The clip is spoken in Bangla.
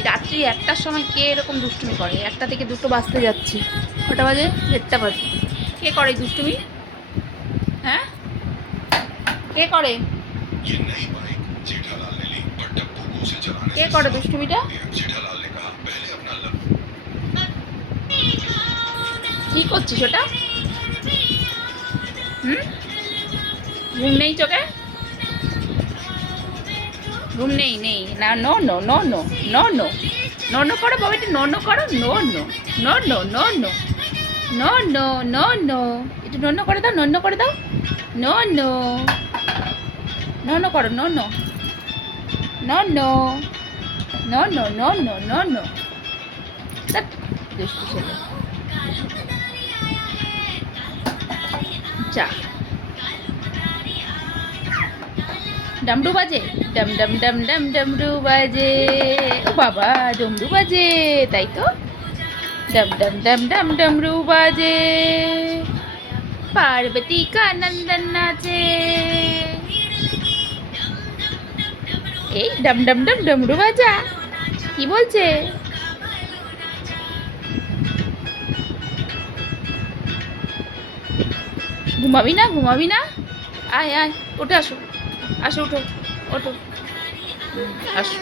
এই রাত্রি 1টার সময় কে এরকম দুষ্টুমি করে? 1টা থেকে 2টো বাজতে যাচ্ছি। কটা বাজে? 1টা বাজে। কে করে এই দুষ্টুমি? হ্যাঁ, কে করে? কে করে দুষ্টুমিটা? কি করছিস ওটা? হুম, ঘুম নেই চোখে? ঘুম নেই নেই না? নো নো নো নো নো নো নো নো করো বাবাটি, নো নো করো, নো নো নো নো নো নো নো নো নো নো, একটু নো নো করে দাও, নো নো করে দাও, নো নো নো নো করো, নো নো নো নো নো নো নো নো নো নো। দুষ্টু ছেলে যা। ডামরু বাজে, ডম ডম ডম ডম ডমরু বাজে। ও বাবা, ডমরু বাজে, তাই তো। ডম ডম ডম ডম ডমরু বাজে, পার্বতী কা নন্দন নাচে। এই ডম ডম ডম ডমরু বাজা কি বলছে? ঘুমাবি না? ঘুমাবি না? আয় আয়, উঠে আসো, আসো, উঠো, ওঠো, আসো।